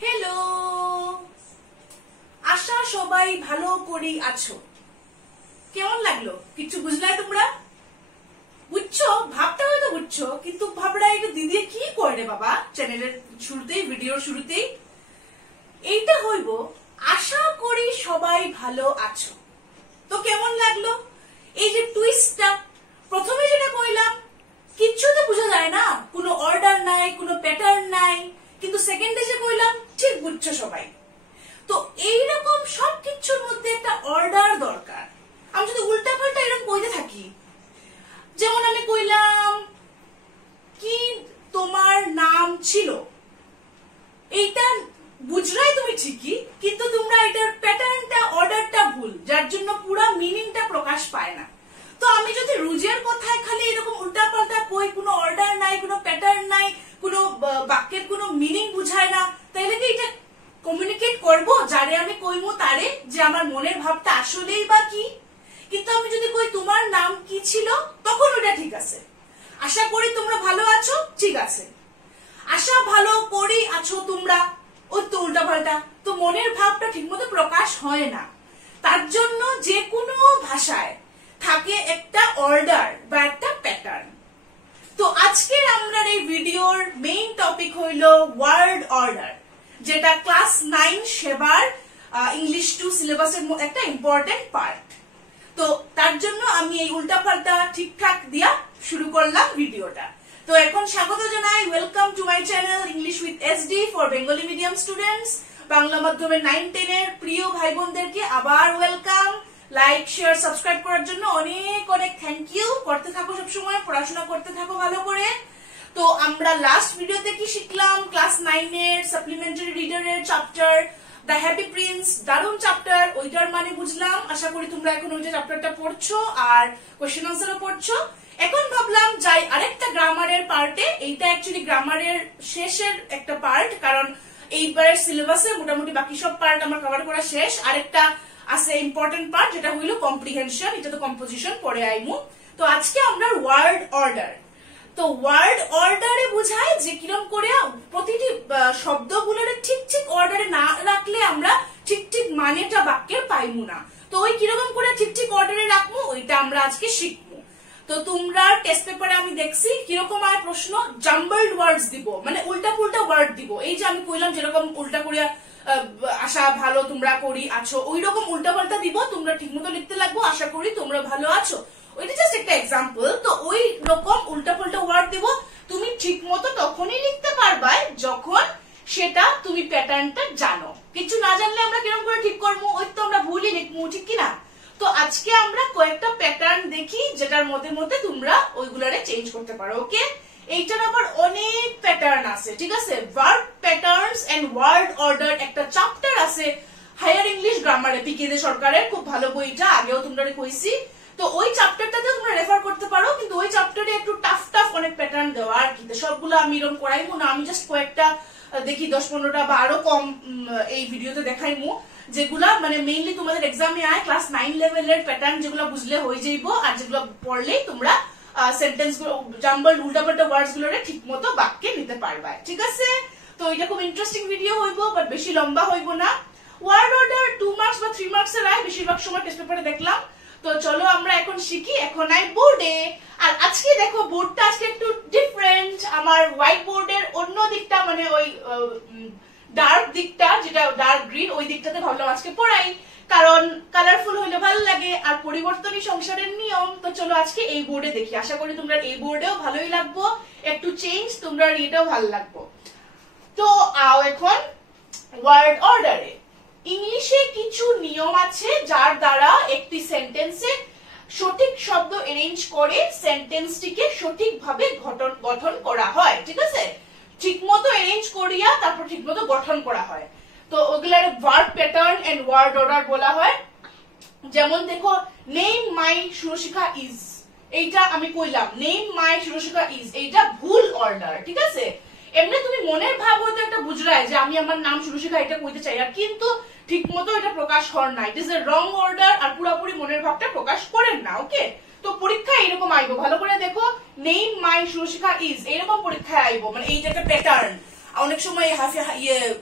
Hello आशा सबाई भालो करी आछो केमन लागलो किच्छु बुझला तोमरा बुझছো ভাবটা হয়তো বুঝছো কিন্তু ভাবড়া এটা দিদি কি করে বাবা চ্যানেলের শুরুতেই ভিডিওর শুরুতেই এইটা হইব আশা করি সবাই ভালো আছো তো কেমন লাগলো এই যে টুইস্টটা প্রথমে যেটা কইলাম কিচ্ছু তো বোঝা যায় না কোনো অর্ডার নাই কোনো প্যাটার্ন নাই কিন্তু সেকেন্ডে যে কইলাম ঠিক বুঝছো সবাই তো এই রকম সবকিছুর মধ্যে একটা অর্ডার দরকার আমি যদি উল্টাপাল্টা এরকম কইতে থাকি যেমন আমি কইলাম কি তোমার নাম ছিল এইটা বুঝলাই তুমি ঠিকই কিন্তু তোমরা এটার প্যাটার্নটা অর্ডারটা ভুল যার জন্য পুরো মিনিংটা প্রকাশ পায় না তো আমি যদি রুজের কথায় খালি এরকম উল্টাপাল্টা কই কোনো অর্ডার নাই কোনো প্যাটার্ন নাই কোনো বাক্যের কোনো মিনিং বুঝায় না তাইলে কি এটা কমিউনিকেট করব যারে আমি কইমু তারে যে আমার মনের ভাবটা আসলেই বা কি কিন্তু আমি যদি কই তোমার নাম কি ছিল তখন ওটা ঠিক আছে আশা করি তোমরা ভালো আছো ঠিক আছে আশা ভালো করি আছো তোমরা ওই তো উল্টাপাল্টা তো মনের ভাবটা ঠিকমতো প্রকাশ হয় না তার জন্য যে কোনো ভাষায় থাকে একটা অর্ডার বা একটা প্যাটার্ন তো আজকের আমরা এই ভিডিওর মেইন টপিক হইল ওয়ার্ড অর্ডার যেটা ক্লাস 9 সেবার ইংলিশ 2 সিলেবাসের একটা ইম্পর্টেন্ট পার্ট তো তার জন্য আমি এই উল্টাপাল্টা ঠিকঠাক দিয়া শুরু করলাম ভিডিওটা তো এখন স্বাগত জানাই welcome to my channel English with SD for Bengali medium students Bangla মাধ্যমের 9-10 এর প্রিয় ভাই বোনদেরকে আবার ওয়েলকাম লাইক শেয়ার সাবস্ক্রাইব করার জন্য অনেক অনেক থ্যাংক ইউ করতে থাকো সব সময় পড়াশোনা করতে থাকো ভালো করে তো আমরা লাস্ট ভিডিওতে কি শিখলাম ক্লাস 9 এর সাপ্লিমেন্টারি রিডারের চ্যাপ্টার দ্য হ্যাপি প্রিন্স দারুণ চ্যাপ্টার ওইটার মানে বুঝলাম আশা করি তোমরা এখন ওই চ্যাপ্টারটা পড়ছো আর কোশ্চেন আনসারও পড়ছো এখন ভাবলাম যাই আরেকটা গ্রামারের পার্টে এইটা অ্যাকচুয়ালি গ্রামারের শেষের একটা পার্ট কারণ এইবারের সিলেবাসে মোটামুটি বাকি সব পার্ট আমার কভার করা শেষ আরেকটা আছে ইম্পর্টেন্ট পার্ট যেটা হইলো কম্প্রিহেনশন এটা তো কম্পোজিশন পরে আইমু তো আজকে আমরা ওয়ার্ড অর্ডার তো ওয়ার্ড অর্ডারে বোঝায় যে কিরকম করে প্রতিটি শব্দগুলোরে ঠিক ঠিক অর্ডারে না রাখলে আমরা ঠিক ঠিক মানেটা বাক্যের পাইমু না তো ওই কিরকম করে ঠিক ঠিক অর্ডারে রাখবো ওইটা আমরা আজকে শিখবো তো তোমরা টেস্ট পেপারে আমি দেখছি কিরকম আর প্রশ্ন জাম্বলড ওয়ার্ডস দিব মানে উল্টা পুল্টা ওয়ার্ড দিব এই যে আমি কইলাম যেরকম উল্টা করে আশা ভালো তোমরা করি আছো ওই রকম উল্টা পাল্টা দিব তোমরা ঠিকমতো লিখতে লাগবো আশা করি তোমরা ভালো আছো ওইটা জাস্ট একটা এক্সাম্পল তো ওই রকম উল্টা পাল্টা ওয়ার্ড দিব তুমি ঠিকমতো তখনই লিখতে পারবা যখন সেটা তুমি প্যাটার্নটা জানো কিছু না জানলে আমরা কিরকম করে ঠিক করবো ওই তো আমরা ভুলই লিখবো ঠিক কিনা তো আজকে আমরা কয়েকটা প্যাটার্ন দেখি যেটার মধ্যে মধ্যে তোমরা ওইগুলারে চেঞ্জ করতে পারো ওকে এইটার আবার অনেক প্যাটার্ন আছে ঠিক আছে verb patterns and word order একটা চ্যাপ্টার আছে হায়ার ইংলিশ গ্রামারে পিকে সরকারের খুব ভালো বইটা আগেও তোমরা কইছি তো ওই চ্যাপ্টারটাতে তোমরা রেফার করতে পারো কিন্তু ওই চ্যাপ্টারে একটু টাফ টাফ অনেক প্যাটার্ন দেওয়া আর কি সবগুলো আমি এরকম করাইমু না আমি জাস্ট কয়েকটা দেখি 10-15টা বা আরো কম এই ভিডিওতে দেখাইমু যেগুলা মানে মেইনলি তোমাদের এক্সামে আয় ক্লাস 9 লেভেলের প্যাটার্ন যেগুলো বুঝলে হয়ে যাইবো আর যেগুলো পড়লেই তোমরা সেন্টেন্স গুলো জাম্বল উল্টাপাল্টা ওয়ার্ডস গুলোরে ঠিকমতো বাক্যে নিতে পারবা ঠিক আছে তো এটা খুব ইন্টারেস্টিং ভিডিও হইবো বাট বেশি লম্বা হইবো না ওয়ার্ড অর্ডার 2 মার্কস বা 3 মার্কস এর আয় বেশিরভাগ সময় টেস্ট পেপারে দেখলাম তো চলো আমরা এখন শিখি এখন আই বোর্ডে আর আজকে দেখো বোর্ডটা আজকে একটু ডিফারেন্ট আমার হোয়াইট বোর্ডের অন্য দিকটা মানে ওই ডার্ক দিকটা যেটা ডার্ক গ্রিন ওই দিকটাতে ভাবলাম আজকে পড়াই কারণ কালারফুল হইলে ভালো লাগে আর পরিবর্তনই সংসারের নিয়ম তো চলো আজকে এই বোর্ডে দেখি আশা করি তোমরা এই বোর্ডেও ভালোই লাগবো একটু চেঞ্জ তোমরা এটাও ভালো লাগবো তো এখন ওয়ার্ড অর্ডারে ইংলিশে কিছু নিয়ম আছে যার দ্বারা একটি সেন্টেন্সে সঠিক শব্দ অ্যারেঞ্জ করে সেন্টেন্সটিকে সঠিকভাবে গঠন করা হয় ঠিক আছে ঠিকমতো অ্যারেঞ্জ করিয়া তারপর ঠিকমতো গঠন করা হয় তো ওগুলার verb pattern and word order বলা হয় যেমন দেখো নেম মাই সুরশিখা ইজ এইটা আমি কইলাম নেম মাই সুরশিখা ইজ এইটা ভুল অর্ডার ঠিক আছে এমনি তুমি মনের ভাব হয়তো একটা বুঝরাই যে আমি আমার নাম সুরশিখা এটা কইতে চাই আর কিন্তু ঠিকমতো এটা প্রকাশ হর না it is a wrong order আর পুরোপুরি মনের ভাবটা প্রকাশ করেন না ওকে তো পরীক্ষায় এরকম আইবো ভালো করে দেখো নেম মাই সুরশিখা ইজ এরকম পরীক্ষায় আইবো মানে এইটা একটা প্যাটার্ন অনেক সময় হাফ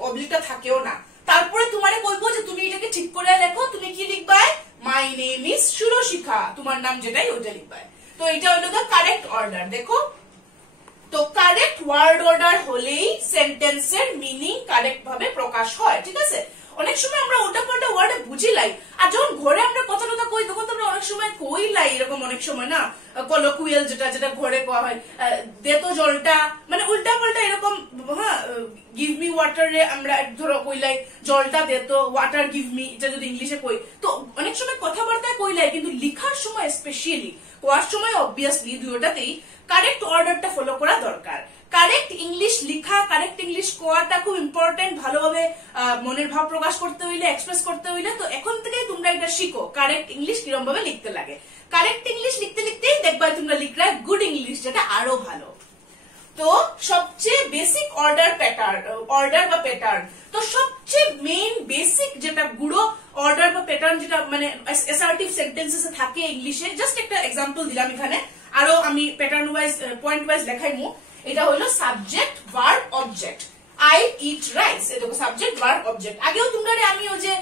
অবলিকটা থাকেও না। তারপরে তোমারে কইবো যে তুমি এটাকে ঠিক করে লেখো, তুমি কি লিখবা, মাই নেম ইজ সুরশিখা, তোমার নাম যেটাই ওইটা লিখবা। তো এটা হলো দ্য কারেক্ট অর্ডার। দেখো, তো কারেক্ট ওয়ার্ড অর্ডার হলেই সেন্টেন্সের মিনিং কারেক্ট ভাবে প্রকাশ হয়, ঠিক আছে। অনেক সময় আমরা ওটা পাল্টা ওয়ার্ডে বুঝি লাই, আর যখন ঘরে আমরা কথা টথা কই তখন তো আমরা অনেক সময় কই লাই এরকম, অনেক সময় না কলোকুয়াল যেটা যেটা ঘরে কোয়া হয়, দে তো জলটা, মানে উল্টা পাল্টা এরকম। হ্যাঁ, গিভ মি ওয়াটার রে আমরা ধরো কইলাই জলটা দে তো, ওয়াটার গিভ মি, এটা যদি ইংলিশে কই তো অনেক সময় কথাবার্তায় কইলাই, কিন্তু লিখার সময় স্পেশালি, কোয়ার সময় অবভিয়াসলি দুটোটাতেই কারেক্ট অর্ডারটা ফলো করা দরকার। কারেক্ট ইংলিশ লিখা, কারেক্ট ইংলিশ কোয়াটা খুব ইম্পর্টেন্ট, ভালোভাবে মনের ভাব প্রকাশ করতে হইলে, এক্সপ্রেস করতে হইলে। তো এখন থেকে তোমরা এটা শিখো কারেক্ট ইংলিশ কিরকম ভাবে লিখতে লাগে। কারেক্ট ইংলিশ লিখতে লিখতেই দেখবা তোমরা লিখলে গুড ইংলিশ, যেটা আরো ভালো। তো সবচেয়ে বেসিক অর্ডার বা প্যাটার্ন, তো সবচেয়ে মেইন বেসিক যেটা গুড়ো অর্ডার বা প্যাটার্ন যেটা মানে অ্যাসার্টিভ সেন্টেন্সেসে থাকে ইংলিশে, জাস্ট একটা এক্সাম্পল দিলাম এখানে, আরো আমি প্যাটার্ন ওয়াইজ পয়েন্ট ওয়াইজ লেখাইমু। এটা হলো subject verb object. I eat rice, এই দেখো সাবজেক্ট ভার্ব অবজেক্ট। আগেও তোমরা আমি ওই যে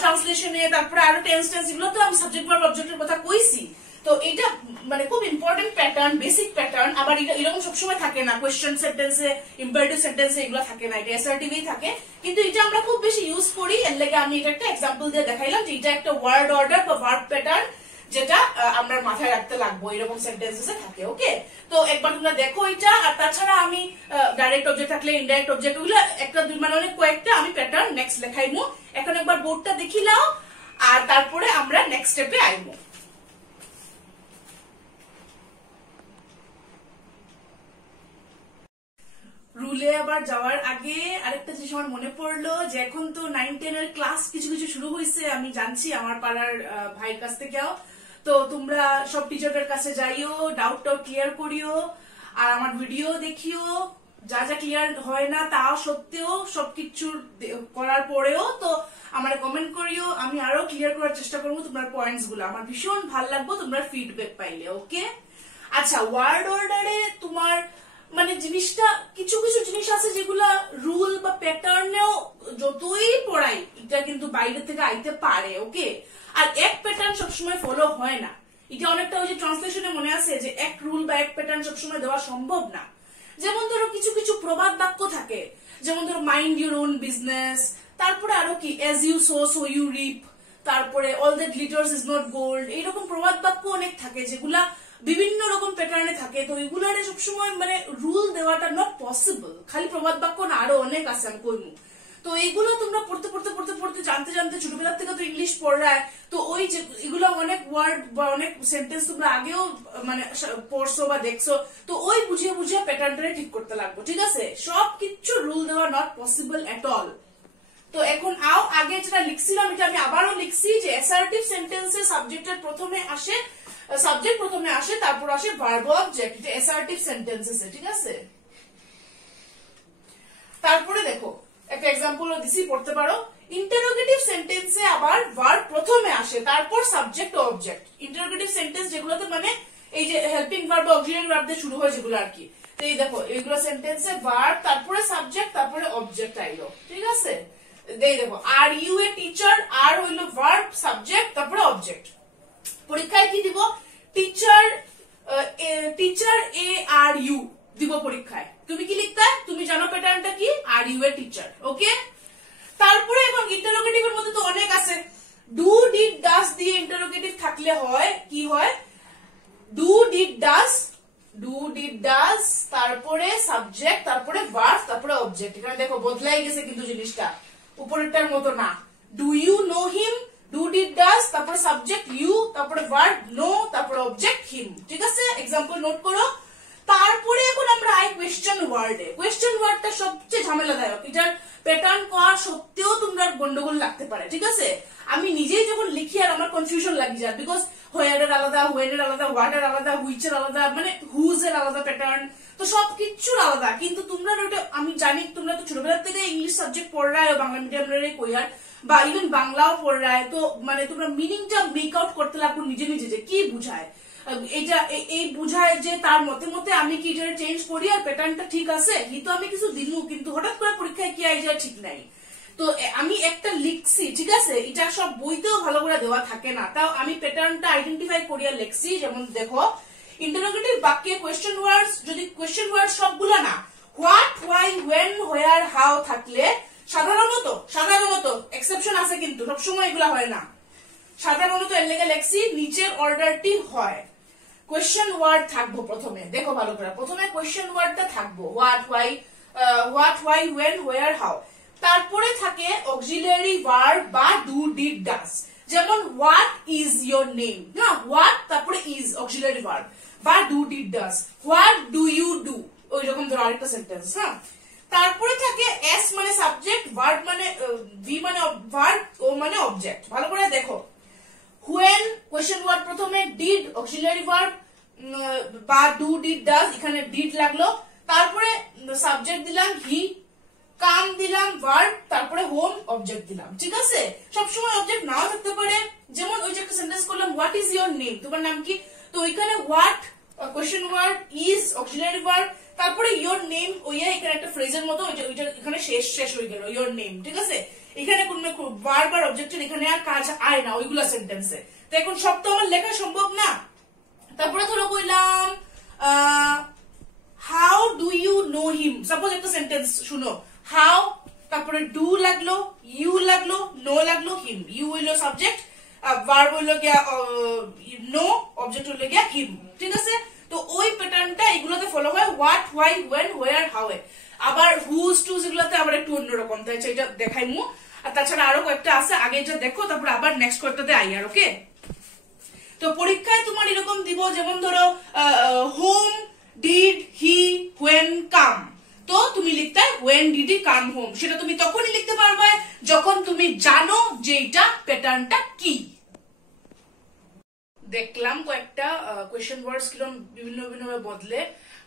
ট্রান্সলেশনে তারপরে আরো টেন্স এগুলো তো আমি সাবজেক্ট ভার্ব অবজেক্টের কথা কইছি। তো এটা মানে খুব ইম্পর্টেন্ট প্যাটার্ন, বেসিক প্যাটার্ন। আবার এটা এরকম সবসময় থাকে না, কোয়েশ্চেন সেন্টেন্সে, ইম্পারেটিভ সেন্টেন্সে এগুলো থাকে না, এটা অ্যাসার্টিভই থাকে। কিন্তু এটা আমরা খুব বেশি ইউজ করি, এর লাগে আমি এটা একটা এক্সাম্পল দিয়ে দেখাইলাম যে এটা একটা ওয়ার্ড অর্ডার বা ভার্ব প্যাটার্ন যেটা আমরা মাথায় রাখতে লাগবো, এরকম সেন্টেন্সে থাকে। ওকে, তো একবার তোমরা দেখো এটা। আর তাছাড়া আমি ডাইরেক্ট অবজেক্ট থাকলে ইনডাইরেক্ট অবজেক্ট, ওগুলো একটা দুই মানে অনেক কয়েকটা আমি প্যাটার্ন নেক্সট লেখাইমু। এখন একবার বোর্ডটা দেখিলাও, আর তারপরে আমরা নেক্সট স্টেপে আইমু। রুলে আবার যাওয়ার আগে আরেকটা জিনিস আমার মনে পড়লো, যে এখন তো 9-10 এর ক্লাস কিছু কিছু শুরু হয়েছে, আমি জানছি আমার পাড়ার ভাইয়ের কাছ থেকেও। তো তোমরা সব টিচারদের কাছে যাইও, ডাউট ক্লিয়ার করিও, আর আমার ভিডিও দেখিও। যা যা ক্লিয়ার হয় না তা সত্ত্বেও সবকিছু করার পরেও তো আমার কমেন্ট করিও, আমি আরো ক্লিয়ার করার চেষ্টা করবো তোমার পয়েন্টস গুলো। আমার ভীষণ ভালো লাগবে তোমরা ফিডব্যাক পাইলে। ওকে, আচ্ছা, ওয়ার্ড অর্ডারে তোমার মানে জিনিসটা, কিছু কিছু জিনিস আছে যেগুলা রুল বা প্যাটার্নেও যতই পড়াই এটা কিন্তু বাইরে থেকে আইতে পারে। ওকে, আর এক প্যাটার্ন সবসময় ফলো হয় না। এটা অনেকটা ওই যে ট্রান্সলেশনে মনে আছে যে এক রুল বা এক প্যাটার্ন সবসময় দেওয়া সম্ভব না। যেমন ধরো কিছু কিছু প্রবাদ বাক্য থাকে, যেমন ধরো মাইন্ড ইউর ওন বিজনেস, তারপরে আরো কি as you sow so you reap, তারপরে all that glitters is not gold, এইরকম প্রবাদ বাক্য অনেক থাকে যেগুলা বিভিন্ন রকম প্যাটার্নে থাকে। তো এগুলারে সবসময় মানে রুল দেওয়াটা নট পসিবল। খালি প্রবাদ বাক্য না, আরো অনেক আছে আমি কইমু। তো এইগুলো তোমরা পড়তে পড়তে পড়তে পড়তে জানতে জানতে ছোটবেলার থেকে তো ইংলিশ পড়ায়, তো ওই যে এগুলো অনেক ওয়ার্ড বা অনেক সেন্টেন্স তোমরা আগেও মানে পড়ছো বা দেখছো, তো ওই বুঝিয়ে বুঝিয়ে প্যাটার্নটা ঠিক করতে লাগবে, ঠিক আছে। সবকিছু রুল দেওয়া নট পসিবল এট অল। তো এখন আগে যেটা লিখছিলাম এটা আমি আবারও লিখছি যে অ্যাসার্টিভ সেন্টেন্সে সাবজেক্টের প্রথমে আসে, সাবজেক্ট প্রথমে আসে, তারপর আসে ভার্ব অবজেক্ট, এটা অ্যাসার্টিভ সেন্টেন্সেসে, ঠিক আছে। তারপরে দেখো একটা এক্সাম্পলও দিছি, পড়তে পারো। ইন্টারোগেটিভ সেন্টেন্সে আবার ভার্ব প্রথমে আসে, তারপর সাবজেক্ট ও অবজেক্ট। ইন্টারোগেটিভ সেন্টেন্স যেগুলোতে মানে এই যে হেল্পিং ভার্ব বা অক্সিলিয়ারি ভার্ব দিয়ে শুরু হয় যেগুলো আর কি। তো এই দেখো এইগুলো সেন্টেন্সে ভার্ব, তারপরে সাবজেক্ট, তারপরে অবজেক্ট আইলো, ঠিক আছে। এই দেখো আর ইউ এ টিচার, আর হইলো ভার্ব, সাবজেক্ট, তারপরে অবজেক্ট। পরীক্ষায় কি দিব, টিচার এ আর ইউ দিব পরীক্ষায়। তুমি কি লিখতে, তুমি জানো প্যাটার্নটা কি, আর ইউ এ টিচার। ওকে, তারপরে এখন ইন্টারোগেটিভ এর মধ্যে তো অনেক আছে। ডু ডিড ডাস দিয়ে ইন্টারোগেটিভ থাকলে হয় কি হয়, ডু ডিড ডাস, তারপরে সাবজেক্ট, তারপরে ভার্ব, তারপরে অবজেক্ট। এখানে দেখো বদলাই গেছে কিন্তু জিনিসটা, উপরেরটার মতো না। Do you know him, do did does, তারপরে সাবজেক্ট ইউ, তারপরে ভার্ব নো, তারপরে অবজেক্ট হিম, ঠিক আছে। এক্সাম্পল নোট করো। তারপরে এখন আমরা আই কোয়েশ্চেন ওয়ার্ডে। কোয়েশ্চেন ওয়ার্ডটা সবচেয়ে ঝামেলাদায়ক, এটার প্যাটার্ন করা সত্ত্বেও তোমরা গন্ডগোল লাগতে পারে, ঠিক আছে। আমি নিজেই যখন লিখি আর আমার কনফিউশন লাগি যায়, বিকজ হোয়ারের আলাদা, হোয়েনের আলাদা, হোয়াটের আলাদা, হুইচের আলাদা, মানে হুজ এর আলাদা প্যাটার্ন, তো সবকিছুর আলাদা। কিন্তু তোমরা ওটা আমি জানি তোমরা তো ছোটবেলা থেকে ইংলিশ সাবজেক্ট পড়ায়, বাংলা মিডিয়ামের কইয়ার বা ইভেন বাংলাও পড়ায়, তো মানে তোমরা মিনিংটা মেক আউট করতে লাগবো নিজে নিজে যে কি বুঝায়। এটা এই বুঝায় যে তার মতে মতে আমি কি এটা চেঞ্জ করি আর প্যাটার্নটা ঠিক আছে, ই তো আমি কিছু দিনু কিন্তু হঠাৎ করে পরীক্ষায় কি আই যায় ঠিক নাই। তো আমি একটা লিখছি, ঠিক আছে, এটা সব বইতেও ভালো করে দেওয়া থাকে না, তাও আমি প্যাটার্নটা আইডেন্টিফাই করিয়া লিখছি। যেমন দেখো, ইন্টারোগেটিভ বাক্যে কোয়েশ্চেন ওয়ার্ডস, যদি কোয়েশ্চেন ওয়ার্ড সবগুলা না, what, why, when, where, how থাকলে সাধারণত এক্সেপশন আছে কিন্তু সবসময় এগুলা হয় না, সাধারণত এর লেগে লেখছি নিচের অর্ডারটি হয়। কোয়েশ্চেন ওয়ার্ড থাকবো প্রথমে, দেখো ভালো করে, প্রথমে কোয়েশ্চেন ওয়ার্ডটা থাকবো what, why, when, where, how. তারপরে থাকে অক্সিলারি ভার্ব বা ডু, ডিড, ডাজ। যেমন হোয়াট ইজ ইয়োর নেম, না, হোয়াট তারপরে ইজ অক্সিলারি ভার্ব বা do, did, does. What do you do, ওই রকম ধরো আরেকটা সেন্টেন্স। হ্যাঁ, তারপরে থাকে এস মানে সাবজেক্ট, ভার্ব মানে ভি মানে ভার্ব, ও মানে অবজেক্ট। ভালো করে দেখো, when কোয়েশ্চেন ওয়ার্ড প্রথমে, ডিড অক্সিলারি ভার্ব বা ডু, ডিড, ডাজ, এখানে ডিড লাগলো, তারপরে সাবজেক্ট দিলাম হি, কাম দিলাম ভার্ব, তারপরে হোম অবজেক্ট দিলাম। ঠিক আছে, সবসময় অবজেক্ট নাও থাকতে পারে। যেমন ওই যে একটা সেন্টেন্স করলাম, হোয়াট ইজ ইয়োর নেম, তোমার নাম কি, তো ওইখানে what question word, is auxiliary verb, তারপরে ইয়োর নেম, ওই এখানে একটা ফ্রেজের মতো, ওইটা এখানে শেষ হয়ে গেল, ইয়োর নেম। ঠিক আছে, এখানে কোন ভার্ব আর অবজেক্টের এখানে আর কাজ আয় না ওইগুলা সেন্টেন্সে। তো এখন সব তো আমার লেখা সম্ভব না। তারপরে ধরো কইলাম how do you know him, suppose একটা সেন্টেন্স শুনো, হাউ, তারপরে ডু লাগলো, ইউ লাগলো, নো লাগলো, হিম। ইউ হইলো সাবজেক্ট, ভার্ব হইলো গিয়া নো, অবজেক্ট হইলো গিয়া হিম। ঠিক আছে, তো ওই প্যাটার্নটা এগুলোতে ফলো হয় what, why, when, where, how এ। আবার হুজ, টুজ এগুলোতে আবার একটু অন্যরকম, তাই এটা দেখাইমু। আর তাছাড়া আরো কয়েকটা আছে, আগে এটা দেখো, তারপর আবার নেক্সট কয়েকটাতে আই আর। ওকে, তো পরীক্ষায় তোমার এরকম দিব, যেমন ধরো home, did, he, when, come. তো তুমি লিখতে when did he come home, সেটা তুমি তখনই লিখতে পারবে যখন তুমি জানো যে এটা প্যাটার্নটা কি। দেখলাম কয়েকটা কোয়েশ্চেন ওয়ার্ডস কিরকম বিভিন্ন ভাবে বদলে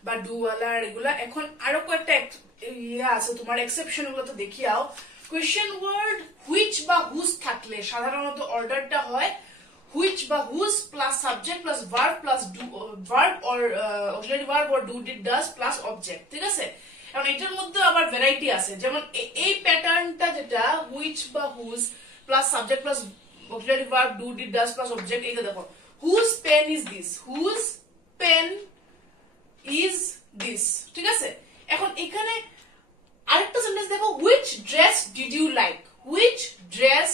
বা ডু ওয়ালা আর এগুলা। এখন আরো কয়েকটা ইয়ে আছে তোমার, এক্সেপশন গুলো তো দেখিয়াও। কোয়েশ্চেন ওয়ার্ড হুইচ বা হুজ থাকলে সাধারণত অর্ডারটা হয় হুইচ বা whose plus subject plus verb plus do, verb or auxiliary verb or do, did, does plus object. ঠিক আছে, এখন এটার মধ্যে আবার ভ্যারাইটি আছে। যেমন এই প্যাটার্নটা যেটা হুইচ বা whose plus subject plus auxiliary verb, do, did, does plus object, এইটা দেখো, whose pen is this, whose pen is this. ঠিক আছে, এখন এখানে আরেকটা সেন্টেন্স দেখো, which dress did you like, which dress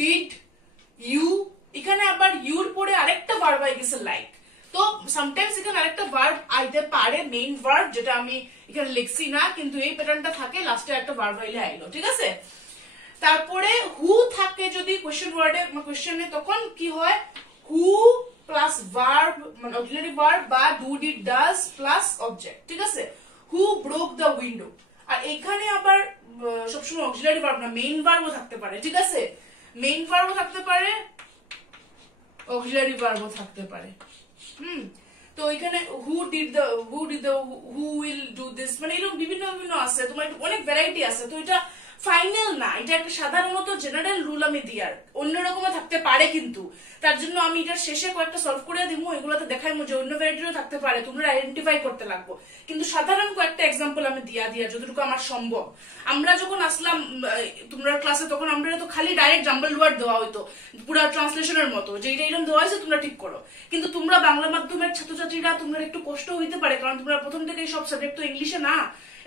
did you, এখানে আবার ইউর পরে আরেকটা ভার্ব আই গেছে লাইক। তো সামটাইমস এখানে আরেকটা ভার্ব আইতে পারে, মেইন ভার্ব, যেটা আমি এখানে লিখছি না, কিন্তু এই প্যাটার্নটা থাকে, লাস্টে একটা ভার্ব আইলে আইলো। ঠিক আছে, তারপরে হু থাকে যদি কোয়েশ্চেন ওয়ার্ডে, কোয়েশ্চেনে, তখন কি হয়, হু প্লাস ভার্ব মানে অক্সিলারি ভার্ব বা do, did, does plus object. ঠিক আছে, হু ব্রোক দ্য উইন্ডো, আর এখানে আবার সবসময় অক্সিলারি ভার্ব না, মেইন ভার্বও থাকতে পারে। ঠিক আছে, মেইন ভার্বও থাকতে পারে, অক্সিলারি ভার্বও থাকতে পারে। তো এখানে who did the, who will do this, মানে এরকম বিভিন্ন আছে, তোমার অনেক ভ্যারাইটি আছে। তো এটা ফাইনাল না, এটা একটা সাধারণত জেনারেল রুল আমি দিয়ার, অন্যরকমও থাকতে পারে, কিন্তু তার জন্য আমি এটার শেষে কয়েকটা সলভ করে দিব, এগুলোতে দেখাইমু যে অন্য ভ্যারাইটিও থাকতে পারে, তোমরা আইডেন্টিফাই করতে লাগবো। কিন্তু সাধারণ কয়েকটা এক্সাম্পল আমি দিয়া যতটুকু আমার সম্ভব। আমরা যখন আসলাম তোমরা ক্লাসে, তখন আমরা তো খালি ডাইরেক্ট জাম্বল ওয়ার্ড দেওয়া হইতো পুরো ট্রান্সলেশনের মতো, যে এটা এরকম দেওয়া হয়েছে তোমরা ঠিক করো। কিন্তু তোমরা বাংলা মাধ্যমের ছাত্রছাত্রীরা, তোমরা একটু কষ্ট হইতে পারে, কারণ তোমরা প্রথম থেকে সব সাবজেক্ট তো ইংলিশে না।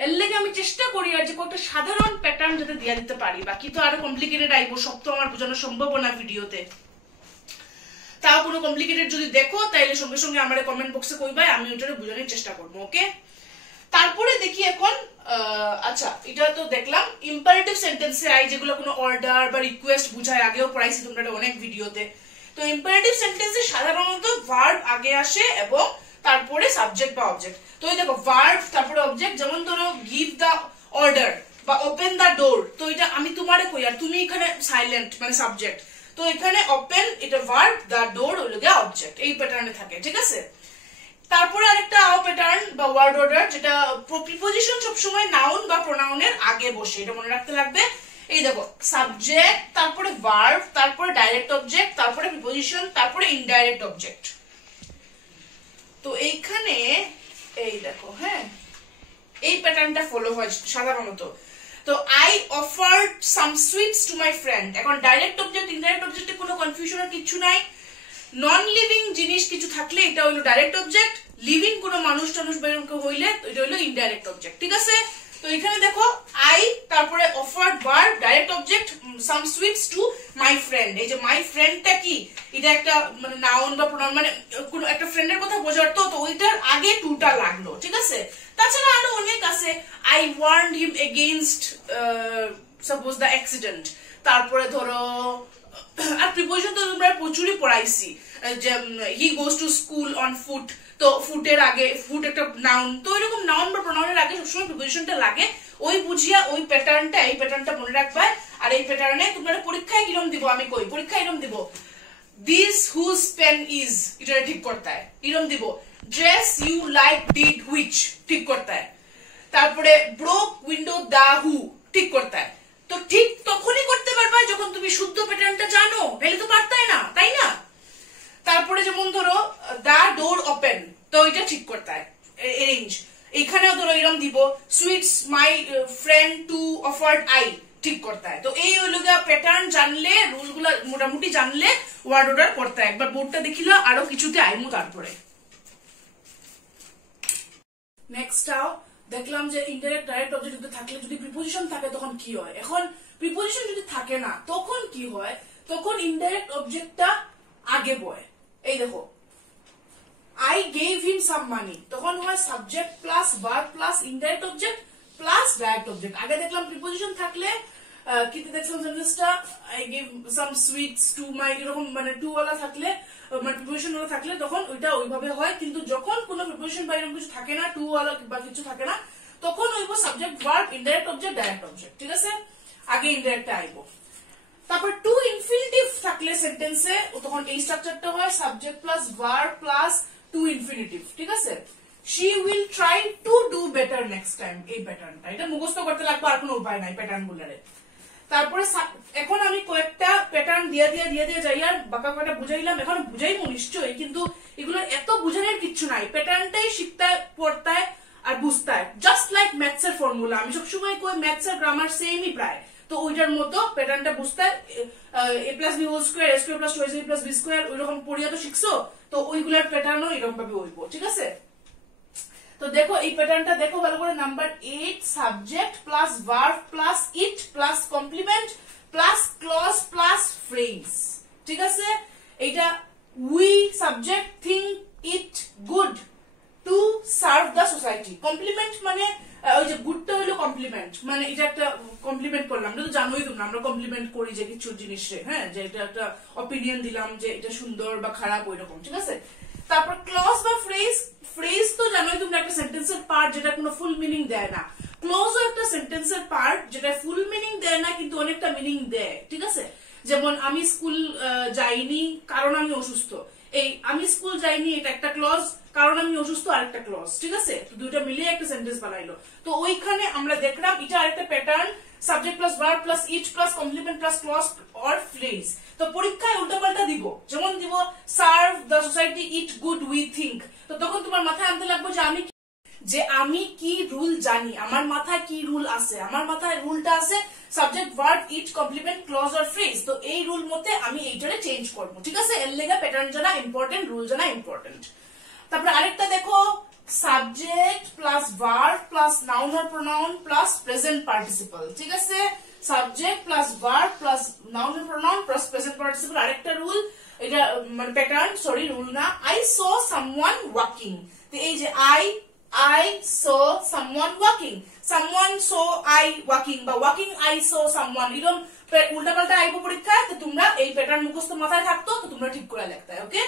এর লেগে আমি চেষ্টা করি আর যে কয়েকটা সাধারণ প্যাটার্ন যাতে দিয়ে দিতে পারি, বাকি তো আরো কমপ্লিকেটেড আইবো, সব তো আমার বোঝানো সম্ভব না ভিডিওতে। তাও কোনো কমপ্লিকেটেড যদি দেখো তাইলে সঙ্গে সঙ্গে আমার কমেন্ট বক্সে কইবাই, আমি ওটারে বোঝানোর চেষ্টা করবো। ওকে, তারপরে দেখি এখন, আচ্ছা এটা তো দেখলাম ইম্পারেটিভ সেন্টেন্সে আই, যেগুলো কোনো অর্ডার বা রিকোয়েস্ট বুঝায়, আগেও পড়াইছি তোমরা অনেক ভিডিওতে। তো ইম্পারেটিভ সেন্টেন্সে সাধারণত ভার্ব আগে আসে এবং তারপরে সাবজেক্ট বা অবজেক্ট। তো এই দেখো, ভার্ব তারপরে অবজেক্ট, যেমন ধরো গিভ দা অর্ডার বা ওপেন দা ডোর, তো এটা আমি তোমারে কই আর তুমি এখানে সাইলেন্ট মানে সাবজেক্ট। তো এখানে ওপেন এটা ভার্ব, দা ডোর হলো গিয়ে অবজেক্ট, এই প্যাটার্নে থাকে। ঠিক আছে, তারপরে আরেকটা প্যাটার্ন বা ওয়ার্ড অর্ডার, যেটা প্রিপোজিশন সবসময় নাউন বা প্রোনাউনের আগে বসে, এটা মনে রাখতে লাগবে। এই দেখো, সাবজেক্ট, তারপরে ভার্ব, তারপরে ডাইরেক্ট অবজেক্ট, তারপরে প্রিপোজিশন, তারপরে ইনডাইরেক্ট অবজেক্ট। তো এইখানে এই দেখো, হ্যাঁ এই প্যাটার্নটা ফলো হয় সাধারণত। তো I offered some sweets to my friend. এখন ডাইরেক্ট অবজেক্ট ইনডাইরেক্ট অবজেক্টে কোনো কনফিউশনের কিছু নাই। নন লিভিং জিনিস কিছু থাকলে এটা হইলো ডাইরেক্ট অবজেক্ট, লিভিং কোনো মানুষ টানুষ হইলে এটা হইলো ইনডাইরেক্ট অবজেক্ট, ঠিক আছে। তো এখানে দেখো আই তারপরে offered verb direct object some sweets to my friend. এই যে মাই ফ্রেন্ডটা কি, এটা একটা মানে নাউন বা প্রোনাউন, মানে কোনো একটা ফ্রেন্ডের কথা বোঝার, তো ওইটার আগে টুটা লাগলো, ঠিক আছে। তাছাড়া আরো অনেক আছে, I warned him against suppose the accident. তারপরে ধরো আর প্রিপোজিশন তো তোমরা প্রচুরই পড়াইছি, যে he goes to school on foot. তো ফুটের আগে, ফুট একটা নাউন, তো এরকম নাউন বা প্রোনাউনের আগে সবসময় প্রিপোজিশনটা লাগে। ওই বুঝিয়া ওই প্যাটার্নটা, এই প্যাটার্নটা মনে রাখবে। আর এই প্যাটার্নে তোমরা পরীক্ষায় কিরম দিব, আমি কই পরীক্ষায় এরম দিব, দিস হুজ পেন ইজ, এটা ঠিক করতে হয় এরম দিব। Dress you like did which, ঠিক করতে হয়। তারপরে ব্রোক উইন্ডো দা হু, ঠিক করতে হয়। তো ঠিক তখনই করতে পারবা যখন তুমি শুদ্ধ প্যাটার্নটা জানো, নাহলে তো পারতাই না, তাই না। তারপরে যেমন ধরো দা ডোর ওপেন, তো এটা ঠিক করতে হয় এরেঞ্জ। এখানেও ধরো এরকম দিব, sweets my friend to offered I, ঠিক করতে হয়। তো এই হইল প্যাটার্ন জানলে, রুল গুলা মোটামুটি জানলে ওয়ার্ড অর্ডার করতে হয়। একবার বোর্ডটা দেখিল, আরো কিছুতে আইমু। তারপরে নেক্সটটাও দেখলাম যে ইনডাইরেক্ট ডাইরেক্ট অবজেক্ট থাকলে যদি প্রিপোজিশন থাকে তখন কি হয়। এখন প্রিপোজিশন যদি থাকে না তখন কি হয়, তখন ইনডাইরেক্ট অবজেক্টটা আগে বয়। এই দেখো I gave him some money, তখন হয় subject plus verb plus indirect object plus direct object. আগে দেখলাম প্রিপোজিশন থাকলে কিন্তু দেখলাম সেন্টেন্সটা I gave some sweets to my, এরকম মানে টু ওয়ালা থাকলে, মানে প্রিপোজিশন ওয়ালা থাকলে তখন ওইটা ওইভাবে হয়। কিন্তু যখন কোনো প্রিপোজিশন বা এরকম কিছু থাকে না, টু ওয়ালা বা কিছু থাকে না, তখন ওইব subject verb indirect object direct object, ঠিক আছে। আগে ইনডাইরেক্টটা আইব। তারপর টু ইনফিনিটিভ থাকলে সেন্টেন্সে তখন এই স্ট্রাকচারটা হয় subject plus verb plus to infinitive, ঠিক আছে। she will try to do better next time, এই প্যাটার্নটা এটা মুখস্থ করতে লাগবে, আর কোনো উপায় নাই প্যাটার্ন গুলারে। তারপরে এখন আমি কয়েকটা প্যাটার্ন দিয়ে যাই, আর বাঁকা কয়েকটা বুঝাইলাম, এখন বুঝাইবো নিশ্চয়ই, কিন্তু এগুলোর এত বুঝানোর কিচ্ছু নাই। প্যাটার্নটাই শিখতে পড়তে আর বুঝতে, জাস্ট লাইক ম্যাথস এর ফর্মুলা। আমি সবসময় কই ম্যাথস আর গ্রামার সেমই প্রায়, তো ওইটার মতো প্যাটার্নটা বুঝতে, a plus b whole square, a square plus 2ac plus b square, ওইরকম পড়িয়া তো শিখছো, তো ওইগুলার প্যাটার্নও এরকম ভাবে হইব, ঠিক আছে। তো দেখো এই প্যাটার্নটা দেখো ভালো করে, number 8 subject plus verb plus it plus complement plus clause plus phrase, ঠিক আছে। এইটা we subject think it good to serve the society. Complement মানে ওই যে গুডটা হইলো কমপ্লিমেন্ট, মানে এটা একটা কমপ্লিমেন্ট করলাম, এটা তো জানোই তোমরা আমরা কমপ্লিমেন্ট করি যে কিছু জিনিসে, হ্যাঁ, যে এটা একটা অপিনিয়ন দিলাম যে এটা সুন্দর বা খারাপ ওইরকম, ঠিক আছে। তারপর ক্লজ বা ফ্রেজ, ফ্রেজ তো জানোই তোমরা একটা সেন্টেন্সের পার্ট যেটা কোনো ফুল মিনিং দেয় না। ক্লজও একটা সেন্টেন্সের পার্ট যেটা ফুল মিনিং দেয় না কিন্তু অনেকটা মিনিং দেয়, ঠিক আছে। যেমন আমি স্কুল যাইনি কারণ আমি অসুস্থ, এই আমি স্কুল যাইনি এটা একটা ক্লজ, কারণ আমি অসুস্থ আরেকটা ক্লজ, ঠিক আছে। দুইটা মিলিয়ে একটা সেন্টেন্স বানাইলো। তো ওইখানে আমরা দেখলাম এটা আরেকটা pattern, subject plus verb plus it plus complement plus clause or phrase. তো পরীক্ষায় উল্টাপাল্টা দিব, যেমন দিব serve the society it good we think, তো তখন তোমার মাথায় আনতে লাগবে যে আমি কি রুল জানি, আমার মাথায় কি রুল আছে, আমার মাথায় রুলটা আছে subject verb it complement clause or phrase, তো এই রুল মতে আমি এইটারে চেঞ্জ করবো, ঠিক আছে। এর লেগে প্যাটার্ন জানা ইম্পর্টেন্ট, রুল জানা ইম্পর্টেন্ট। তারপরে আরেকটা দেখো subject plus verb plus noun or pronoun plus present participle, ঠিক আছে। Subject plus verb plus noun or pronoun plus present participle আরেকটা রুল, এটা মানে প্যাটার্ন, সরি রুল না। আই সো সামওয়ান ওয়াকিং, তো এই যে I saw someone walking, someone saw I walking বা walking I saw someone, এরকম উল্টাপাল্টা আইবো পরীক্ষায়, তো তোমরা এই প্যাটার্ন মুখস্থ মাথায় থাকতো, তো তোমরা ঠিক করে লিখতে, ওকে।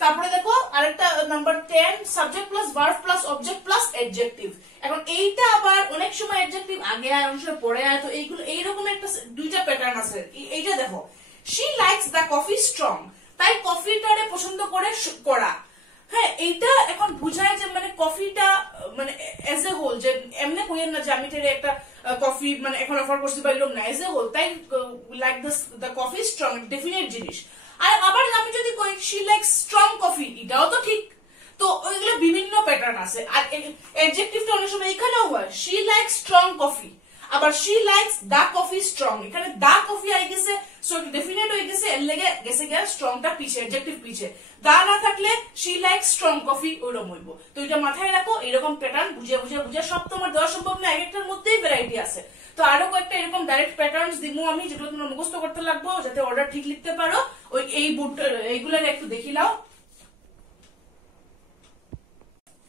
তারপরে দেখো আরেকটা number 10 subject plus verb plus object plus adjective. এখন এইটা আবার অনেক সময় অ্যাডজেক্টিভ আগে আয় অনেক সময় পরে আয়, তো এইগুলো এইরকম একটা দুইটা প্যাটার্ন আছে। এইটা দেখো she likes the coffee strong, তাই কফিটারে পছন্দ করে করা, হ্যাঁ। এইটা এখন বুঝায় যে মানে কফিটা মানে এজ এ হোল, যে এমনি কইেন না যে আমি তেরে একটা কফি মানে এখন অফার করছি বা এরকম না, এজ এ হোল, তাই like the coffee strong definite জিনিস। আর আবার আমি যদি কই শি লাইক স্ট্রং কফি, এটাও তো ঠিক। তো ওইগুলো বিভিন্ন প্যাটার্ন আছে। আর অ্যাডজেক্টিভটা অনেক সময় এখানেও হয়, শি লাইকস স্ট্রং কফি, আবার she likes the coffee strong, এখানে দা কফি আই গেছে, সো ডেফিনেট হয়ে গেছে, এর লেগে গেছে গিয়া স্ট্রংটা পিছে, অ্যাডজেক্টিভ পিছে, দা না থাকলে শি লাইকস স্ট্রং কফি ওইরকম হইব। তো এটা মাথায় রাখো, এরকম প্যাটার্ন বুঝে বুঝে বুঝে, সব তোমার দেওয়া সম্ভব না, এক একটার মধ্যেই ভ্যারাইটি আছে। তো আরো কয়েকটা এরকম ডাইরেক্ট প্যাটার্নস দিব আমি, যেগুলো তোমরা মুখস্থ করতে লাগবো যাতে অর্ডার ঠিক লিখতে পারো। ওই এই এইগুলার একটু দেখি নাও।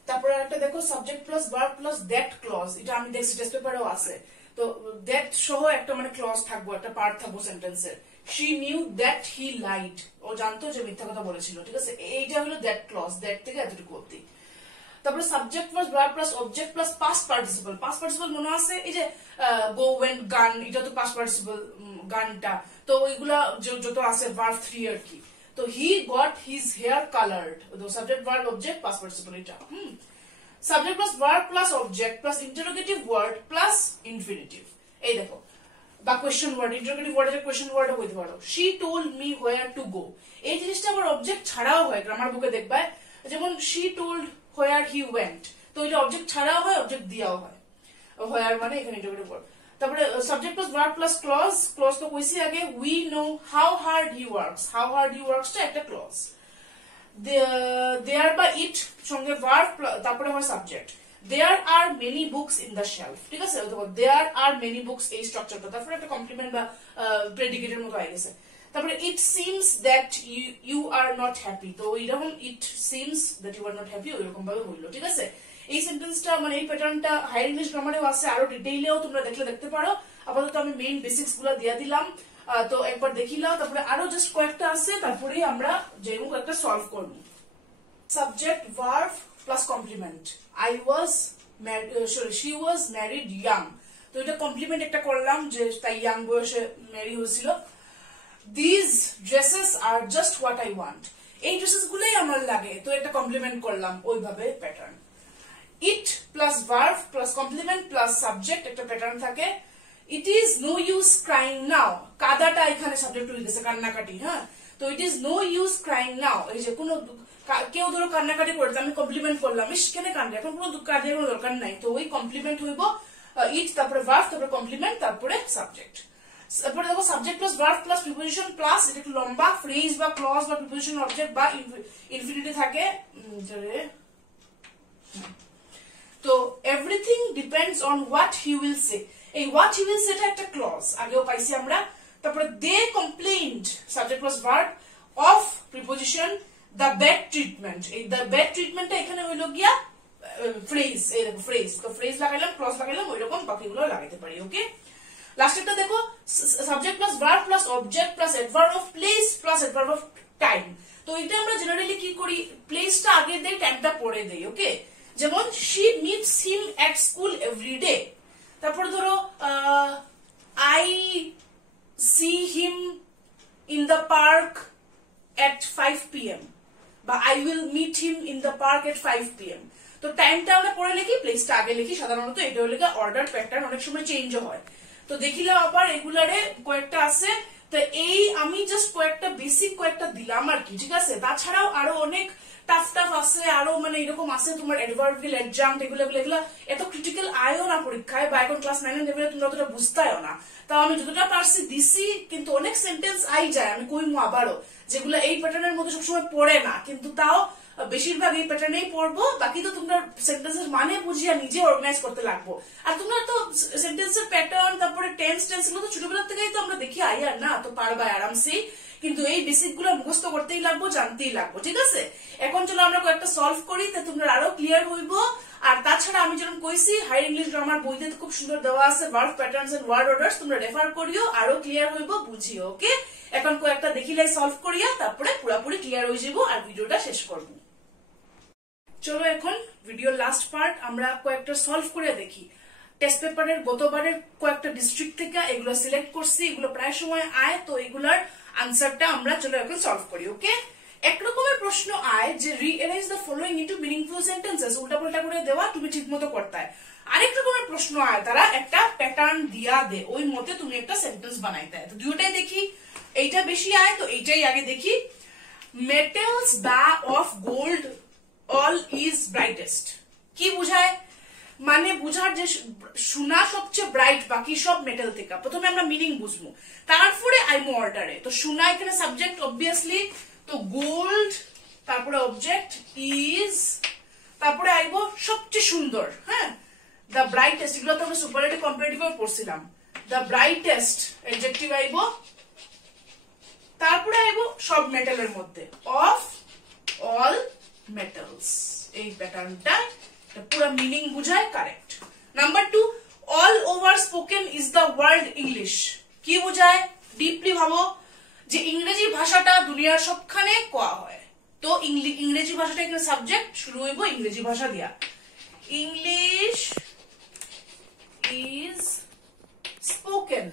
তারপরে একটা দেখো, subject plus verb plus that clause, এটা আমি দেখছি টেস্ট পেপারেও আছে। তো দ্যাট সহ একটা মানে ক্লজ থাকবো, একটা পার্ট থাকবো সেন্টেন্সের। She knew that he lied, ও জানতো যে মিথ্যা কথা বলেছিল, ঠিক আছে, এইটা হলো দ্যাট ক্লজ, দ্যাট থেকে এতটুকু অবধি। তারপরে subject plus verb plus object plus past participle. Past participle মনে আছে, এই যে গো, ওয়েন্ট, গান, এটা তো পাস্ট পার্টিসিপল, গানটা। তো ওইগুলা যত আছে ভার্ব 3 আর কি। তো he got his hair coloured, তো subject verb object past participle এটা। Subject plus verb plus object plus interrogative word plus infinitive, এই দেখো, বা কোয়েশ্চেন ওয়ার্ড, ইন্টারোগেটিভ ওয়ার্ডের কোয়েশ্চেন ওয়ার্ডও হইতে পারো। She told me where to go, এই জিনিসটা আবার অবজেক্ট ছাড়াও হয়, গ্রামার বুকে দেখবে, যেমন she told where he went, তো এটা অবজেক্ট ছাড়াও হয়, অবজেক্ট দিয়াও হয়, হোয়ার মানে এখানে ইন্টারোগেটিভ ওয়ার্ড। তারপরে subject plus verb plus clause, clause তো কইছি আগে, we know how hard he works, how hard he ওয়ার্কসটা একটা ক্লজ। দেয়ার বা ইট সঙ্গে ভার্ব, তারপরে হয় subject. There are many books in the shelf, ঠিক আছে, দেয়ার আর মেনি বুকস, এই স্ট্রাকচারটা, তারপরে একটা কমপ্লিমেন্ট বা প্রেডিকেটের মতো হয়ে গেছে। তারপরে it seems that you are not happy, তো এইরকম it seems that you are not happy ওইরকম ভাবে হইলো, ঠিক আছে। এই সেন্টেন্সটা মানে এই প্যাটার্নটা হায়ার ইংলিশ গ্রামারেও আছে, আরো ডিটেইলেও তোমরা দেখলে দেখতে পারো। আপাতত আমি মেইন বেসিক্স গুলা দিয়ে দিলাম, তো একবার দেখিলাম, তারপরে আরো জাস্ট কয়েকটা আছে, তারপরে আমরা যেরকম একটা সলভ করবো। Subject verb plus complement, I was she was married young, তো এটা কমপ্লিমেন্ট একটা করলাম যে তাই ইয়াং বয়সে ম্যারি হয়েছিল। This dresses are just what I want, এই ড্রেসেস গুলোই আমার লাগে, তো একটা কমপ্লিমেন্ট করলাম, ওইভাবে pattern. It plus verb plus complement plus subject একটা প্যাটার্ন থাকে। It is no use crying now, কাদাটা এখানে সাবজেক্ট হয়ে গেছে, কান্নাকাটি, হ্যাঁ, তো it is no use crying now, এই যে কোনো কেউ ধরো কান্নাকাটি করেছে, আমি কমপ্লিমেন্ট করলাম, ইস কেন কান্দে, এখন কোনো কাজের কোনো দরকার নাই, তো ওই কমপ্লিমেন্ট হইব ইট, তারপরে ভার্ব, তারপরে কমপ্লিমেন্ট, তারপরে সাবজেক্ট। তারপরে দেখো subject plus verb plus preposition plus, এটা একটু লম্বা, ফ্রেজ বা ক্লজ বা প্রিপোজিশন অবজেক্ট বা ইনফিনিটি থাকে। তো everything depends on what he will say, এই হোয়াট হি উইল সেটা একটা ক্লজ, আগেও পাইছি আমরা। তারপরে they complained, subject plus verb, of preposition the bad treatment, এই দ্য ব্যাড ট্রিটমেন্টটা এখানে হইলো গিয়া ফ্রেজ, এই দেখো ফ্রেজ, তো ফ্রেজ লাগাইলাম, ক্লজ লাগাইলাম, ওইরকম বাকিগুলো লাগাইতে পারি, ওকে। লাস্টেরটা দেখো, subject plus verb plus object plus adverb of place plus adverb of time, তো এটা আমরা জেনারেলি কি করি, প্লেসটা আগে দেই, টাইমটা পরে দেই, ওকে। যেমন she meets him at school every day, তারপর ধরো I see him in the park at 5 p.m. বা I will meet him in the park at 5 p.m. তো টাইমটা আমরা পরে লিখি, প্লেসটা আগে লিখি, সাধারণত এটা হলে অর্ডার প্যাটার্ন, অনেক সময় চেঞ্জও হয়। তো দেখিলাম আবার এগুলারে কয়েকটা আছে, তো এই আমি জাস্ট কয়েকটা বেসিক কয়েকটা দিলাম আর কি, ঠিক আছে। তাছাড়াও আরো অনেক টাফ টাফ আছে, আরো মানে এরকম আছে তোমার অ্যাডভার্বিয়াল, অ্যাডজাঙ্ক্ট, এগুলো এত ক্রিটিক্যাল আয়ও না পরীক্ষায়, বা এখন ক্লাস 9 লেভেলে তোমরা অতটা বুঝতেও না, তাও আমি যতটা পারছি দিছি, কিন্তু অনেক সেন্টেন্স আই যায়, আমি কইমু আবারও, যেগুলো এই প্যাটার্নের মধ্যে সবসময় পড়ে না, কিন্তু তাও বেশিরভাগ এই প্যাটার্নেই পড়বো, বাকি তো তোমরা সেন্টেন্সের মানে বুঝিয়া নিজে অর্গানাইজ করতে লাগবো। আর তোমরা তো সেন্টেন্সের প্যাটার্ন, তারপরে টেন্স গুলো তো ছোটবেলা থেকেই তো আমরা দেখি আইয়ার না, তো পারবা আরামসে, কিন্তু এই বেসিক গুলো মুখস্থ করতেই লাগবো, জানতেই লাগবো, ঠিক আছে। এখন চলো আমরা কয়েকটা সলভ করি, তো তোমরা আরো ক্লিয়ার হইব। আর তাছাড়া আমি যেরকম কইছি, হায়ার ইংলিশ গ্রামার বইতে খুব সুন্দর দেওয়া আছে verb patterns and word orders, তোমরা রেফার করিও, আরো ক্লিয়ার হইব, বুঝিও, ওকে। এখন কয়েকটা দেখিলাই সলভ করিয়া, তারপরে পুরোপুরি ক্লিয়ার হয়ে যাব আর ভিডিওটা শেষ করব। চলো এখন ভিডিওর লাস্ট পার্ট আমরা কয়েকটা সলভ করে দেখি। টেস্ট পেপারের গতবারের কয়েকটা ডিস্ট্রিক্ট থেকে এগুলো সিলেক্ট করছি, এগুলো প্রায় সময় আয়, তো এগুলার আনসারটা আমরা চলো এখন সলভ করি, ওকে। এক রকমের প্রশ্ন আয় যে rearrange the following into meaningful sentences, উল্টাপাল্টা করে দেওয়া, তুমি ঠিক মতো করতে হয়। আরেক রকমের প্রশ্ন আয়, তারা একটা প্যাটার্ন দিয়া দে, ওই মতে তুমি একটা সেন্টেন্স বানাইতে হয়। তো দুটাই দেখি, এইটা বেশি আয়, তো এইটাই আগে দেখি। মেটালস বা of gold all is brightest কি বুঝায়, মানে বুঝার যে সোনা সবচেয়ে ব্রাইট বাকি সব মেটাল থেকে। প্রথমে আমরা মিনিং বুঝবো, তারপরে আইমো অর্ডারে। তো সোনা এখানে সাবজেক্ট অবভিয়াসলি, তো গোল্ড, তারপরে অবজেক্ট ইজ, তারপরে আইবো সবচেয়ে সুন্দর। হ্যাঁ, দ্য ব্রাইটেস্ট, এগুলো তো আমরা সুপারলেটিভ কম্পারেটিভ পড়ছিলাম। দ্য ব্রাইটেস্ট অ্যাডজেক্টিভ আইবো, তারপরে আইবো সব মেটালের মধ্যে, অফ অল মেটালস। এই প্যাটার্নটা পুরো মিনিং বুঝায়, correct. Number 2, all over spoken is the world English কি বুঝায়, ডিপলি ভাবো যে ইংরেজি ভাষাটা দুনিয়ার সবখানে কোয়া হয়। তো ইংরেজি ভাষাটা এখানে সাবজেক্ট, শুরু হইব ইংরেজি ভাষা দিয়া। English is spoken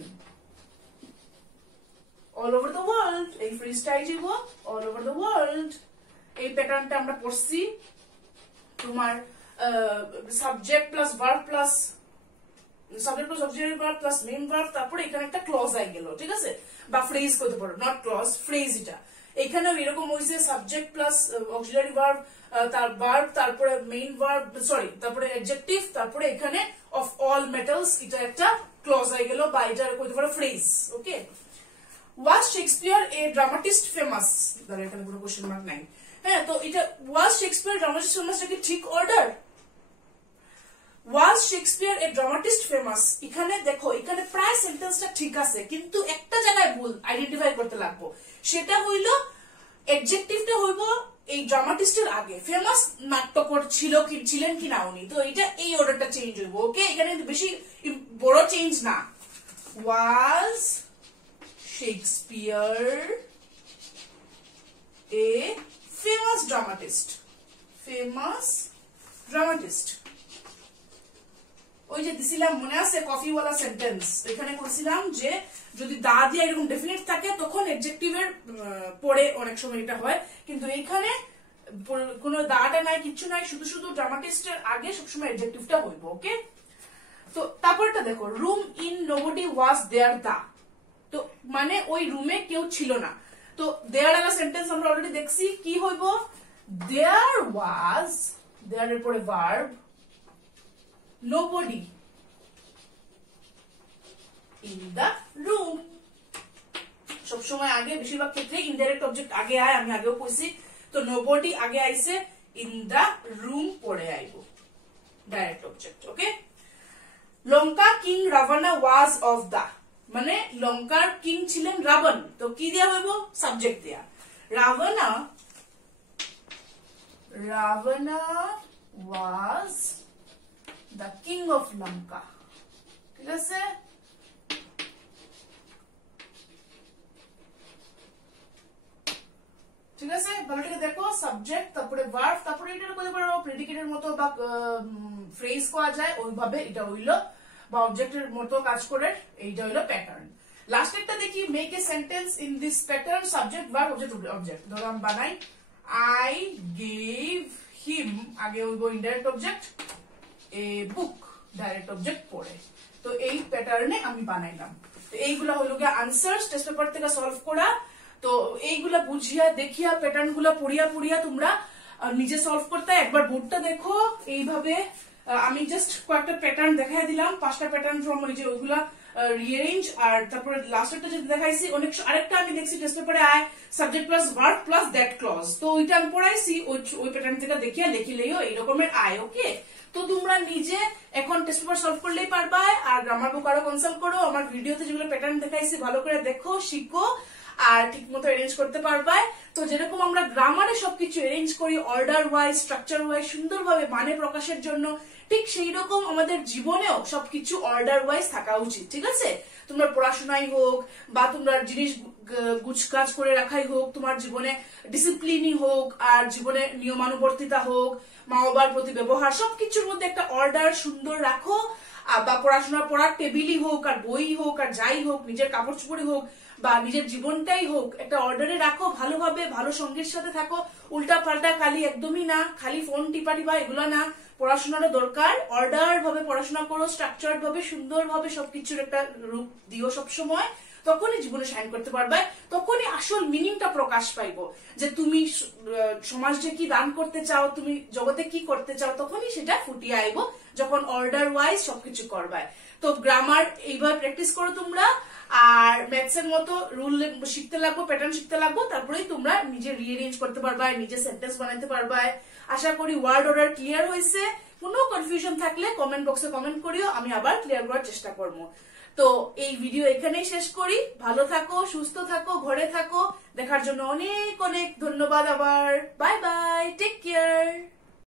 all over the world. এই ফ্রেজটা আইব অল ওভার দ্য ওয়ার্ল্ড। এই প্যাটার্নটা আমরা পড়ছি তোমার subject plus verb plus subject plus auxiliary verb plus main verb, তারপরে এখানে একটা ক্লজ আই গেল, ঠিক আছে, বা ফ্রেজ করতে পারো, নট ক্লজ, ফ্রেজ। এটা এখানেও এরকম হয়েছে, সাবজেক্ট প্লাস অক্সিলারি ভার্ব, তার ভার্ব, তারপরে মেইন ভার্ব, সরি, তারপরে অ্যাডজেক্টিভ, তারপরে এখানে অফ অল মেটালস, এটা একটা ক্লজ আই গেল, বা এটা করতে পারো ফ্রেজ। ওকে, ওয়াজ শেক্সপিয়ার এ ড্রামাটিস্ট ফেমাস, ধরো এখানে কোনো কোশ্চেন মার্ক নাই। হ্যাঁ, তো এটা ওয়াজ শেক্সপিয়ার ড্রামাটিস্ট ফেমাস, এটা কি ঠিক অর্ডার? ওয়াজ শেক্সপিয়ার এ ড্রামাটিস্ট ফেমাস, এখানে দেখো এখানে প্রায় সেন্টেন্সটা ঠিক আছে, কিন্তু একটা জায়গায় ভুল আইডেন্টিফাই করতে লাগবো। সেটা হইল অ্যাডজেক্টিভটা হইব এই ড্রামাটিস্টের আগে, ফেমাস নাট্যকর ছিলেন কি না উনি, তো এটা এই অর্ডারটা চেঞ্জ হইব। ওকে, এখানে বেশি বড় চেঞ্জ না। Was Shakespeare a famous dramatist, famous dramatist. ওই যে দিছিলাম মনে আছে কফিওয়ালা সেন্টেন্স, এখানে বলছিলাম যে যদি দা দিয়ে এরকম ডেফিনিট থাকে তখন অ্যাডজেক্টিভের পরে অনেক সময় এটা হয়, কিন্তু এখানে কোনো দাটা নাই, কিচ্ছু নাই, শুধু শুধু ড্রামাটিস্টের আগে সবসময় অ্যাডজেক্টিভটা হইব। ওকে, তো তারপরটা দেখো, রুম ইন নোবডি ওয়াজ দেয়ার দা, তো মানে ওই রুমে কেউ ছিল না। তো দেয়ার আলা সেন্টেন্স আমরা অলরেডি দেখছি, কি হইব, দেয়ার ওয়াজ, দেয়ার এর পরে verb, nobody in the room। সবসময় আগে, বেশিরভাগ ক্ষেত্রে ইনডাইরেক্ট অবজেক্ট আগে আয়, আমি আগেও কইছি। তো nobody আগে আইছে, in the room পরে আইব direct object. Okay, Lanka king Ravana was of the, মানে লঙ্কার কিং ছিলেন রাবণ, তো কি দেয়া হইব, সাবজেক্ট দেয়া। রাভানা ওয়াজ the king of Lanka, ঠিক আছে। ঠিক আছে, ভালো করে দেখো, সাবজেক্ট, তারপরে ভার্ব, তারপরে এটা করতে পারো প্রেডিকেটের মতো বা ফ্রেজ করা যায়, ওইভাবে এটা হইলো, বা অবজেক্টের মতো কাজ করে, এইটা হইলো প্যাটার্ন। লাস্ট একটা দেখি, make a sentence in this pattern, subject verb object object. ধরো আমি বানাই, আই গেভ হিম, আগে হইব ইনডাইরেক্ট অবজেক্ট, এ বুক, ডাইরেক্ট অবজেক্ট পড়ে। তো এই প্যাটার্নে আমি বানাইলাম। তো এইগুলা হইল গিয়ে আনসার্স, টেস্ট পেপার থেকে সলভ করা। তো এইগুলা বুঝিয়া দেখিয়া প্যাটার্ন গুলা পড়িয়া তোমরা নিজে সলভ করতে। একবার বোর্ডটা দেখো, এইভাবে আমি জাস্ট কয়েকটা প্যাটার্ন দেখাই দিলাম, 5টা প্যাটার্ন ফ্রম নিজে, ওইগুলা রিঅ্যারেঞ্জ। আর তারপরে লাস্টেরটা যেটা দেখাইছি, অনেক আরেকটা আমি দেখছি টেস্ট পেপারে আয় subject plus verb plus that clause, তো ওইটা আমি পড়াইছি, ওই প্যাটার্ন থেকে দেখিয়া লিখিলেও এই রকমের আয়। ওকে, তো তোমরা নিজে এখন টেস্ট পেপার সলভ করলেই পারবা। আর গ্রামার বুক আরো কনসাল্ট করো, আমার ভিডিওতে যেগুলো প্যাটার্ন দেখাইছি ভালো করে দেখো, শিখো, আর ঠিক মতো অ্যারেঞ্জ করতে পারবা। তো যেরকম আমরা গ্রামারে সবকিছু অ্যারেঞ্জ করি অর্ডার ওয়াইজ, স্ট্রাকচার ওয়াইজ, সুন্দরভাবে মানে প্রকাশের জন্য, ঠিক সেই রকম আমাদের জীবনেও সবকিছু অর্ডার ওয়াইজ থাকা উচিত। ঠিক আছে, তোমরা পড়াশোনাই হোক বা তোমরা জিনিস গুছকাজ করে রাখাই হোক, তোমার জীবনে ডিসিপ্লিনই হোক, আর জীবনে নিয়মানুবর্তিতা হোক, মা বাবার প্রতি ব্যবহার, সবকিছুর মধ্যে একটা অর্ডার সুন্দর রাখো। বা পড়াশোনা পড়ার টেবিলই হোক, আর বই হোক, আর যাই হোক, নিজের কাপড় চোপড়ই হোক, বা নিজের জীবনটাই হোক, একটা অর্ডারে রাখো, ভালোভাবে ভালো সঙ্গীর সাথে থাকো। উল্টা পাল্টা খালি একদমই না, খালি ফোন টিপা এগুলো না, পড়াশোনারও দরকার, অর্ডার ভাবে পড়াশোনা করো, স্ট্রাকচার্ড ভাবে, সুন্দরভাবে সবকিছুর একটা রূপ দিও সবসময়। তখনই জীবনে শাইন করতে পারবে, তখনই আসল মিনিংটা প্রকাশ পাইব যে তুমি সমাজে কি দান করতে চাও, তুমি জগতে কি করতে চাও, তখনই সেটা ফুটিয়ে আইব যখন অর্ডার ওয়াইজ সবকিছু করবে। তো গ্রামার এইবার প্র্যাকটিস করো তোমরা, আর ম্যাথস এর মতো রুল শিখতে লাগবো, প্যাটার্ন শিখতে লাগবো, তারপরেই তোমরা নিজে রিঅ্যারেঞ্জ করতে পারবা, নিজে সেন্টেন্স বানাইতে পারবা। আশা করি ওয়ার্ড অর্ডার ক্লিয়ার হয়েছে। কোনো কনফিউশন থাকলে কমেন্ট বক্সে কমেন্ট করিও, আমি আবার ক্লিয়ার করার চেষ্টা করবো। তো এই ভিডিও এখানেই শেষ করি। ভালো থাকো, সুস্থ থাকো, ঘরে থাকো। দেখার জন্য অনেক অনেক ধন্যবাদ। আবার বাই বাই, টেক কেয়ার।